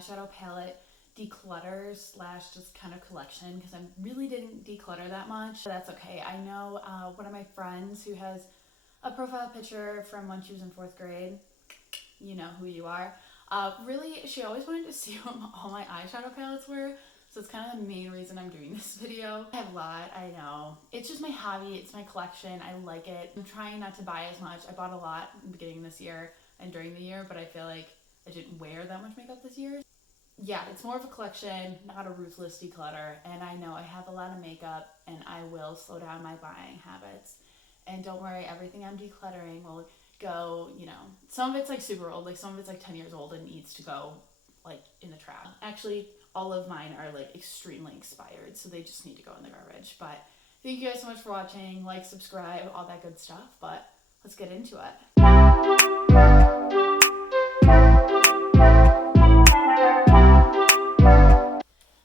eyeshadow palette declutter slash just kind of collection because I really didn't declutter that much. But that's okay. I know one of my friends who has a profile picture from when she was in 4th grade. You know who you are. Really, she always wanted to see what all my eyeshadow palettes were. So it's kind of the main reason I'm doing this video. I have a lot, I know. It's just my hobby, it's my collection, I like it. I'm trying not to buy as much. I bought a lot in the beginning of this year and during the year, but I feel like I didn't wear that much makeup this year. Yeah, it's more of a collection, not a ruthless declutter. And I know I have a lot of makeup and I will slow down my buying habits. And don't worry, everything I'm decluttering will go, you know, some of it's like super old, like some of it's like 10 years old and needs to go like in the trash. Actually, all of mine are like extremely expired, so they just need to go in the garbage. But thank you guys so much for watching. Like, subscribe, all that good stuff. But let's get into it.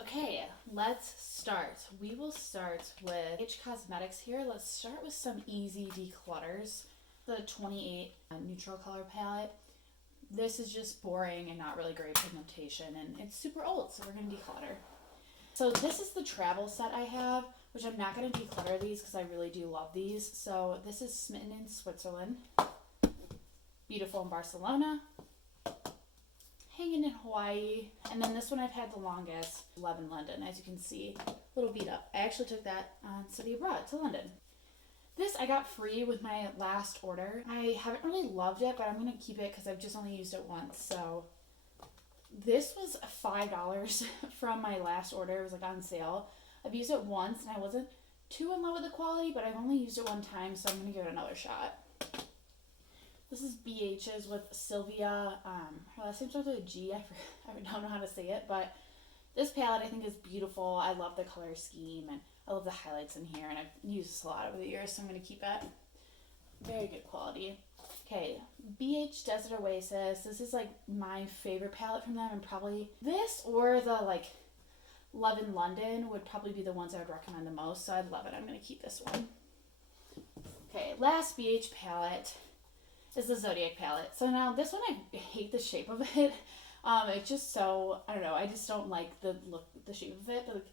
Okay, let's start. We will start with H Cosmetics here. Let's start with some easy declutters. The 28 neutral color palette. This is just boring and not really great pigmentation, and it's super old, so we're going to declutter. So this is the travel set I have, which I'm not going to declutter these because I really do love these. So this is Smitten in Switzerland, Beautiful in Barcelona, Hanging in Hawaii, and then this one I've had the longest, Love in London, as you can see, a little beat up. I actually took that on Study Abroad to London. This I got free with my last order. I haven't really loved it, but I'm going to keep it because I've just only used it once. So this was $5 from my last order. It was like on sale. I've used it once and I wasn't too in love with the quality, but I've only used it one time, so I'm going to give it another shot. This is BH's with Sylvia. Her last name starts with a G. I don't know how to say it, but this palette I think is beautiful. I love the color scheme and I love the highlights in here, and I've used this a lot over the years, so I'm going to keep it. Very good quality. Okay, BH Desert Oasis. This is like my favorite palette from them, and probably this or the like Love in London would probably be the ones I would recommend the most, so I love it. I'm going to keep this one. Okay, last BH palette is the Zodiac palette. So now this one, I hate the shape of it. It's just so, I don't know, I just don't like the look, the shape of it, but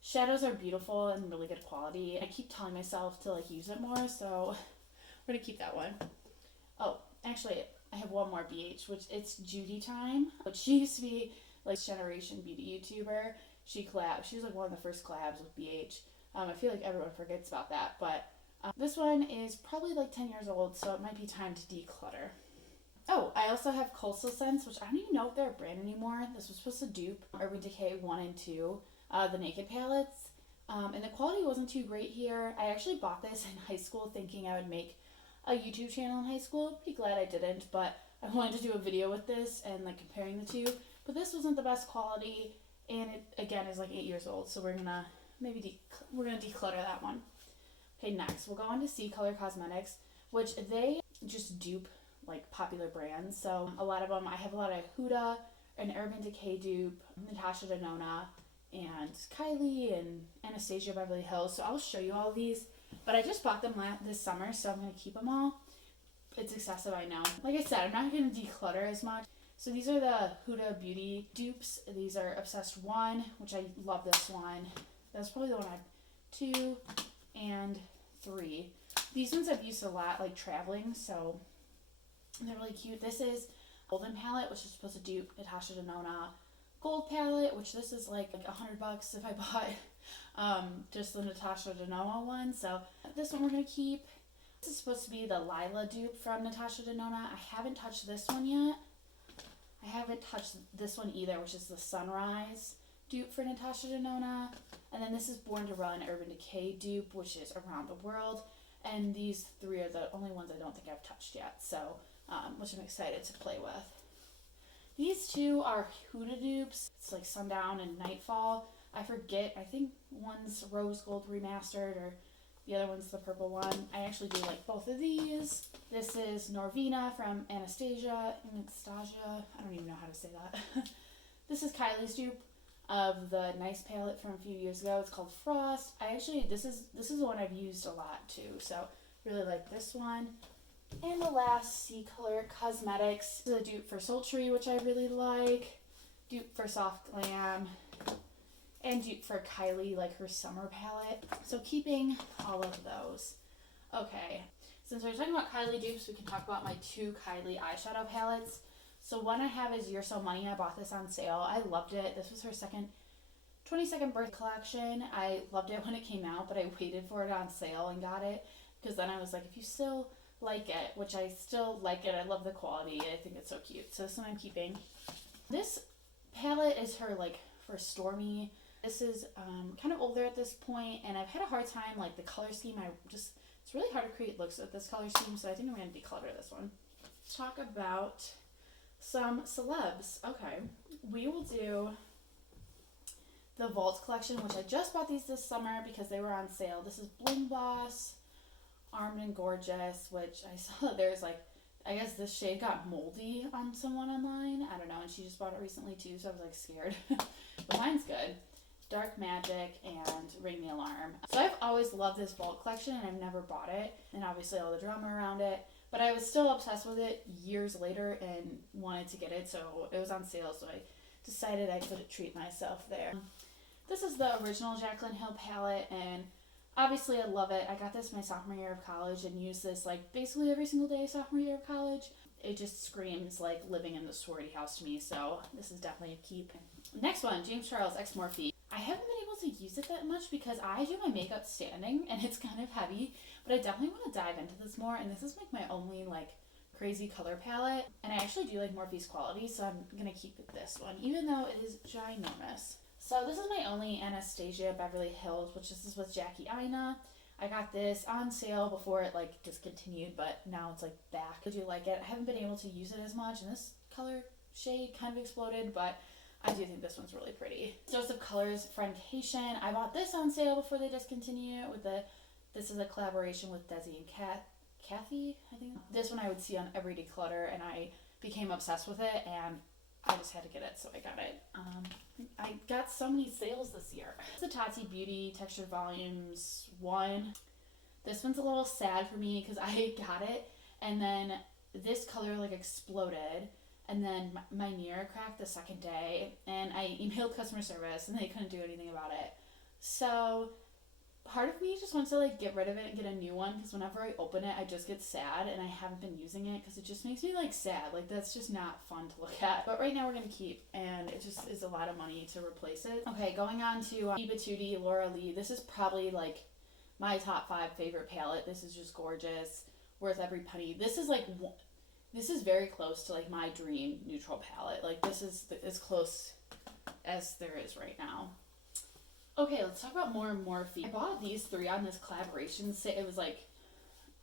shadows are beautiful and really good quality. I keep telling myself to like use it more, so we're gonna keep that one. Oh, actually, I have one more BH, which it's Judy Time. But she used to be like Generation Beauty YouTuber. She was like one of the first collabs with BH. I feel like everyone forgets about that, but this one is probably like 10 years old, so it might be time to declutter. Oh, I also have Coastal Scents, which I don't even know if they're a brand anymore. This was supposed to dupe Urban Decay 1 and 2. The Naked palettes, and the quality wasn't too great here. I actually bought this in high school thinking I would make a YouTube channel in high school. Pretty glad I didn't, but I wanted to do a video with this and like comparing the two. But this wasn't the best quality, and it again is like 8 years old, so we're gonna declutter that one. Okay, next we'll go on to C Color Cosmetics, which they just dupe like popular brands. So a lot of them, I have a lot of Huda, an Urban Decay dupe, Natasha Denona, and Kylie and Anastasia Beverly Hills. So I'll show you all of these, but I just bought them this summer, so I'm going to keep them all. It's excessive, I know. Like I said, I'm not going to declutter as much. So these are the Huda Beauty dupes. These are Obsessed 1, which I love this one. That's probably the one I have 2 and 3. These ones I've used a lot, like traveling, so they're really cute. This is Golden Palette, which is supposed to dupe Natasha Denona Gold Palette, which this is like $100 if I bought just the Natasha Denona one. So this one we're going to keep. This is supposed to be the Lila dupe from Natasha Denona. I haven't touched this one yet. I haven't touched this one either, which is the Sunrise dupe for Natasha Denona. And then this is Born to Run Urban Decay dupe, which is Around the World. And these 3 are the only ones I don't think I've touched yet, so which I'm excited to play with. These 2 are Huda dupes. It's like Sundown and Nightfall. I forget. I think one's Rose Gold Remastered or the other one's the purple one. I actually do like both of these. This is Norvina from Anastasia. I don't even know how to say that. This is Kylie's dupe of the Nice palette from a few years ago. It's called Frost. This is the one I've used a lot too, so really like this one. And the last C Color Cosmetics. This is a dupe for Sultry, which I really like. dupe for Soft Glam, and dupe for Kylie, like her summer palette. So keeping all of those. Okay, since we're talking about Kylie dupes, we can talk about my 2 Kylie eyeshadow palettes. So one I have is You're So Money. I bought this on sale. I loved it. This was her 22nd birthday collection. I loved it when it came out, but I waited for it on sale and got it because then I was like, if you still like it, which I still like it, I love the quality. I think it's so cute. So this one I'm keeping. This palette is her like for Stormy. This is kind of older at this point, and I've had a hard time, like the color scheme, it's really hard to create looks with this color scheme, so I think I'm going to declutter this one. Let's talk about some celebs. Okay, we will do the Vault collection, which I just bought these this summer because they were on sale. This is Bling Boss, Armed and Gorgeous, which I saw there's like, I guess this shade got moldy on someone online. I don't know, and she just bought it recently too, so I was like scared. But mine's good. Dark Magic and Ring the Alarm. So I've always loved this Vault collection and I've never bought it, and obviously all the drama around it, but I was still obsessed with it years later and wanted to get it, so it was on sale, so I decided I could treat myself there. This is the original Jaclyn Hill palette, and obviously I love it. I got this my sophomore year of college and used this like basically every single day sophomore year of college. It just screams like living in the sorority house to me, so this is definitely a keep. Next one, James Charles X Morphe. I haven't been able to use it that much because I do my makeup standing and it's kind of heavy, but I definitely want to dive into this more, and this is like my only like crazy color palette, and I actually do like Morphe's quality, so I'm gonna keep this one even though it is ginormous. So this is my only Anastasia Beverly Hills, which this is with Jackie Aina. I got this on sale before it like discontinued, but now it's like back. I do like it. I haven't been able to use it as much, and this color shade kind of exploded, but I do think this one's really pretty. Joseph Colors Friendcation. I bought this on sale before they discontinue it with this is a collaboration with Desi and Kathy, I think. This one I would see on every declutter, and I became obsessed with it, and I just had to get it, so I got it. I got so many sales this year. It's the Tati Beauty Textured Volumes 1. This one's a little sad for me because I got it, and then this color like exploded, and then my mirror cracked the second day, and I emailed customer service, and they couldn't do anything about it. So part of me just wants to like get rid of it and get a new one, because whenever I open it I just get sad, and I haven't been using it because it just makes me like sad. Like that's just not fun to look at. But right now we're gonna keep, and it just is a lot of money to replace it. Okay, going on to Eva Tootie Laura Lee. This is probably like my top 5 favorite palette. This is just gorgeous, worth every penny. This is very close to like my dream neutral palette. Like this is as close as there is right now. Okay, let's talk about more Morphe. I bought these 3 on this collaboration. It was like,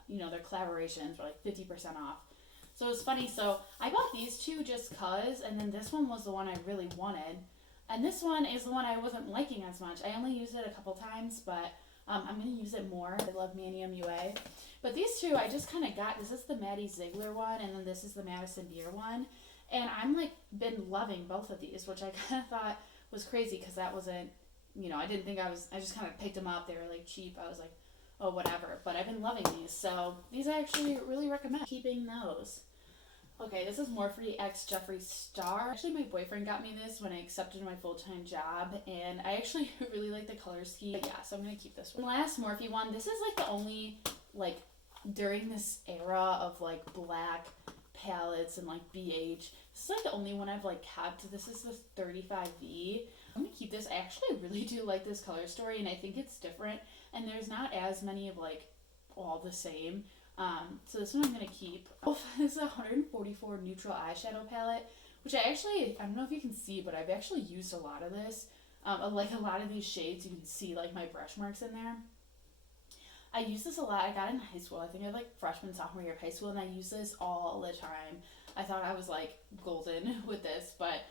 you know, their collaborations were like 50% off. So it was funny. So I bought these 2 just cause, and then this one was the one I really wanted. And this one is the one I wasn't liking as much. I only used it a couple times, but I'm going to use it more. I love Manny MUA. But these 2 I just kind of got. This is the Maddie Ziegler one, and then this is the Madison Beer one. And I'm like been loving both of these, which I kind of thought was crazy because that wasn't, you know, I didn't think I just kind of picked them up. They were like cheap. I was like, oh, whatever. But I've been loving these. So these I actually really recommend keeping those. Okay, this is Morphe X Jeffree Star. Actually, my boyfriend got me this when I accepted my full-time job, and I actually really like the color scheme. But yeah, so I'm going to keep this one. Last Morphe one. This is like the only, like, during this era of like black palettes and like BH, this is like the only one I've like kept. This is the 35V. I'm gonna keep this. I actually really do like this color story, and I think it's different, and there's not as many of like all the same. So this one I'm gonna keep. This is a 144 neutral eyeshadow palette, which I don't know if you can see, but I've actually used a lot of this. Like a lot of these shades, you can see like my brush marks in there. I use this a lot. I got it in high school. I think I had like freshman, sophomore year of high school, and I use this all the time. I thought I was like golden with this, but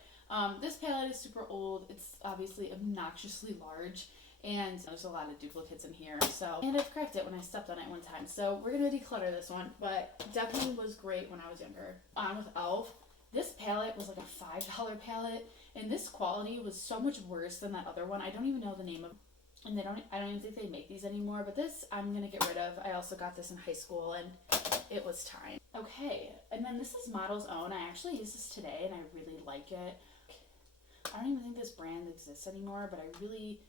this palette is super old. It's obviously obnoxiously large, and there's a lot of duplicates in here. So, and I've cracked it when I stepped on it one time. So we're gonna declutter this one, but definitely was great when I was younger. On with e.l.f. This palette was like a $5 palette, and this quality was so much worse than that other one. I don't even know the name of it. And I don't even think they make these anymore, but this I'm gonna get rid of. I also got this in high school, and it was time. Okay, and then this is Model's Own. I actually used this today, and I really like it. I don't even think this brand exists anymore, but I really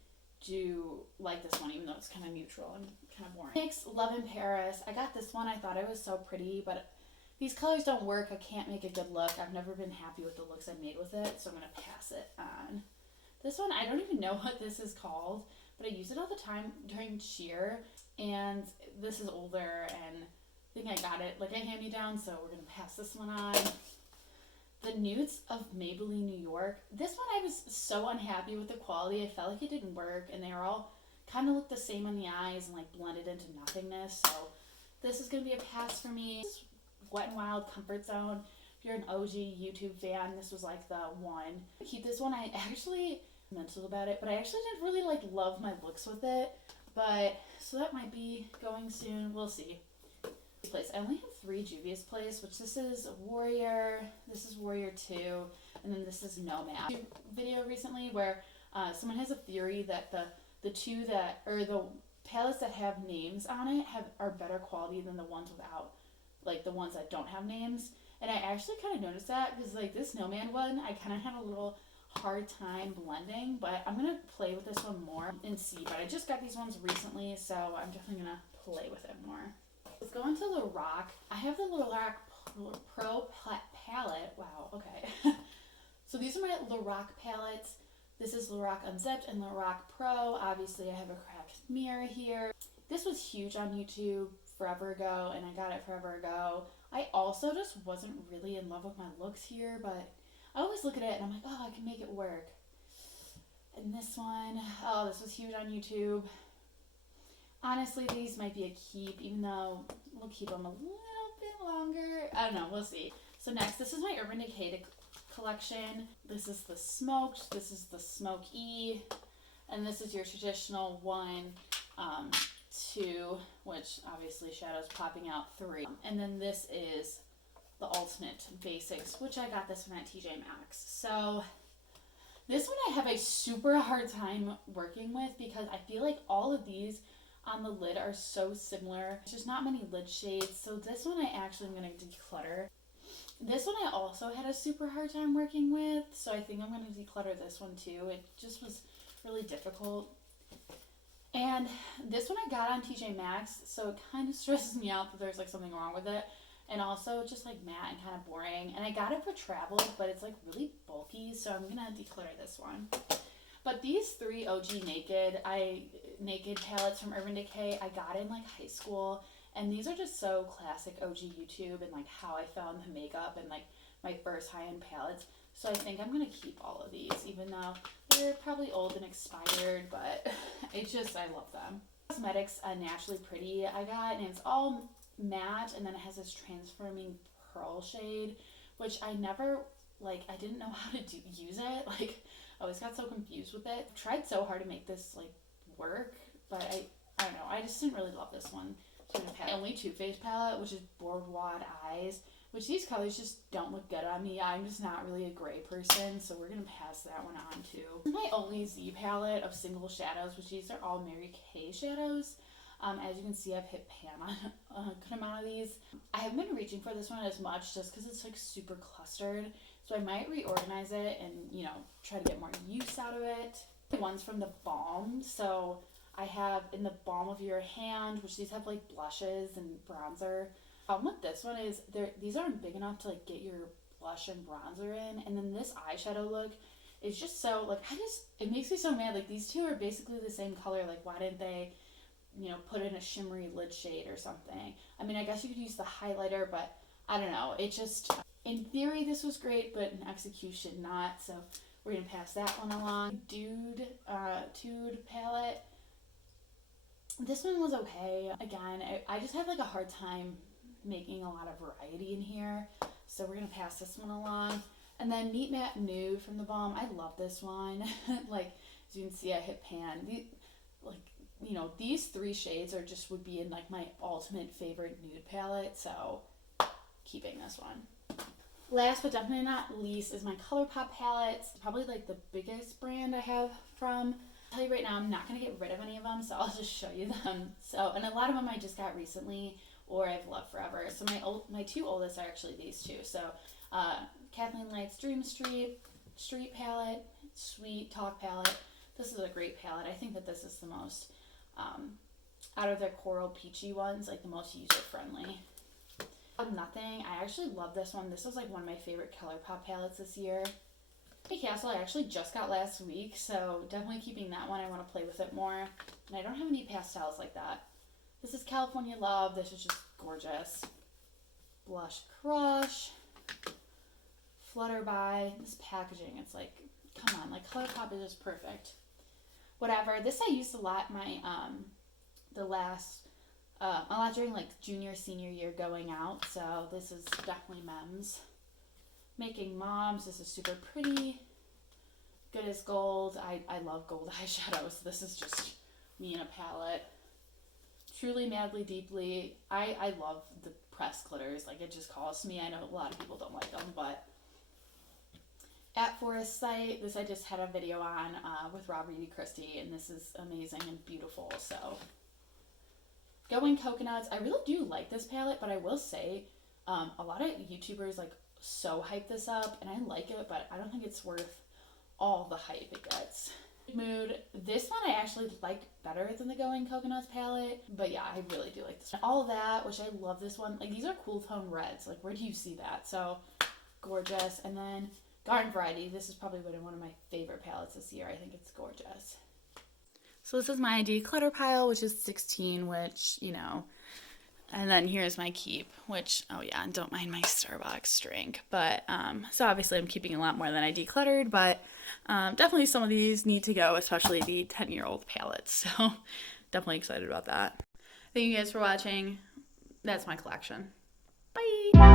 do like this one, even though it's kind of neutral and kind of boring. NYX Love in Paris. I got this one. I thought it was so pretty, but these colors don't work. I can't make a good look. I've never been happy with the looks I made with it, so I'm going to pass it on. This one, I don't even know what this is called, but I use it all the time during cheer, and this is older, and I think I got it like a hand-me-down, so we're going to pass this one on. The Nudes of Maybelline New York. This one I was so unhappy with the quality. I felt like it didn't work, and they were all kind of look the same on the eyes and like blended into nothingness, so this is going to be a pass for me. This is Wet n Wild Comfort Zone. If you're an OG YouTube fan, this was like the one. Keep this one. I actually mental about it, but I actually didn't really like love my looks with it, but so that might be going soon. We'll see. Place. I only have 3 Juvia's Place, which this is Warrior, this is Warrior 2, and then this is Nomad. Video recently where someone has a theory that the two that, or the palettes that have names on it are better quality than the ones without, like the ones that don't have names. And I actually kind of noticed that because like this Nomad one, I kind of had a little hard time blending, but I'm going to play with this one more and see. But I just got these ones recently, so I'm definitely going to play with it more. Let's go into Lorac. I have the Lorac Pro palette. Wow, okay. So these are my Lorac palettes. This is Lorac Unzipped and Lorac Pro. Obviously, I have a cracked mirror here. This was huge on YouTube forever ago, and I got it forever ago. I also just wasn't really in love with my looks here, but I always look at it and I'm like, oh, I can make it work. And this one, oh, this was huge on YouTube. Honestly, these might be a keep, even though we'll keep them a little bit longer. I don't know, we'll see. So next, this is my Urban Decay collection. This is the Smoked, this is the Smoke E, and this is your traditional 1, 2, which obviously shadows popping out 3. And then this is the Ultimate Basics, which I got this one at TJ Maxx. So this one I have a super hard time working with because I feel like all of these on the lid are so similar. There's just not many lid shades. So this one I actually am going to declutter. This one I also had a super hard time working with. So I think I'm going to declutter this one too. It just was really difficult. And this one I got on TJ Maxx. So it kind of stresses me out that there's like something wrong with it. And also it's just like matte and kind of boring. And I got it for travel, but it's like really bulky. So I'm going to declutter this one. But these 3 OG Naked palettes from Urban Decay, I got in like high school, and these are just so classic OG YouTube and like how I found the makeup and like my first high-end palettes. So I think I'm gonna keep all of these, even though they're probably old and expired, but it's just, I love them. Cosmetics Naturally Pretty I got, and it's all matte, and then it has this transforming pearl shade, which I never, like, I didn't know how to use it. Like, I always got so confused with it. I've tried so hard to make this like work, but I don't know, I just didn't really love this one. So I'm gonna pass. Only Too Faced palette, which is Bourgeois Eyes, which these colors just don't look good on me. I'm just not really a gray person, so we're gonna pass that one on too. My only Z palette of single shadows, which these are all Mary Kay shadows. As you can see, I've hit pan on a good amount of these. I haven't been reaching for this one as much just because it's like super clustered. So I might reorganize it and, you know, try to get more use out of it. The ones from the Balm. So I have in the Balm of Your Hand, which these have like blushes and bronzer. With this one is these aren't big enough to like get your blush and bronzer in. And then this eyeshadow look is just so like, it makes me so mad. Like these two are basically the same color. Like why didn't they, you know, put in a shimmery lid shade or something? I mean, I guess you could use the highlighter, but I don't know. It just, in theory, this was great, but in execution, not. So we're going to pass that one along. Tude palette. This one was okay. Again, I just have like a hard time making a lot of variety in here. So we're going to pass this one along. And then Meat Matte Nude from the Balm. I love this one. Like, as you can see, I hit pan. You know, these 3 shades would be in like my ultimate favorite nude palette, so keeping this one. Last but definitely not least is my Colourpop palette. It's probably like the biggest brand I have from. I'll tell you right now, I'm not going to get rid of any of them, so I'll just show you them. So, and a lot of them I just got recently or I've loved forever. So my 2 oldest are actually these 2. So Kathleen Light's Dream Street, Street palette, Sweet Talk palette. This is a great palette. I think that this is the most, out of the coral peachy ones, like the most user friendly. Nothing. I actually love this one. This was like one of my favorite Colourpop palettes this year. Castle I actually just got last week, so definitely keeping that one. I want to play with it more. And I don't have any pastels like that. This is California Love. This is just gorgeous. Blush Crush. Flutterby. This packaging, it's like, come on, like Colourpop is just perfect. Whatever. This I used a lot my, a lot during like junior, senior year going out. So this is definitely Mems. Making Moms. This is super pretty. Good as Gold. I love gold eyeshadows. This is just me in a palette. Truly Madly Deeply. I love the pressed glitters. Like, it just calls to me. I know a lot of people don't like them, but At Forest Sight. This I just had a video on with Rob Reedy Christie, and this is amazing and beautiful. So Going Coconuts. I really do like this palette, but I will say a lot of YouTubers like so hype this up, and I like it, but I don't think it's worth all the hype it gets. Mood. This one I actually like better than the Going Coconuts palette, but yeah, I really do like this one. All of That, which I love this one. Like, these are cool tone reds. Like, where do you see that? So gorgeous. And then Garden Variety. This is probably been one of my favorite palettes this year. I think it's gorgeous. So this is my declutter pile, which is 16, which, you know, and then here's my keep, which, oh yeah, and don't mind my Starbucks drink. But, so obviously I'm keeping a lot more than I decluttered, but definitely some of these need to go, especially the 10-year-old palettes. So definitely excited about that. Thank you guys for watching. That's my collection. Bye!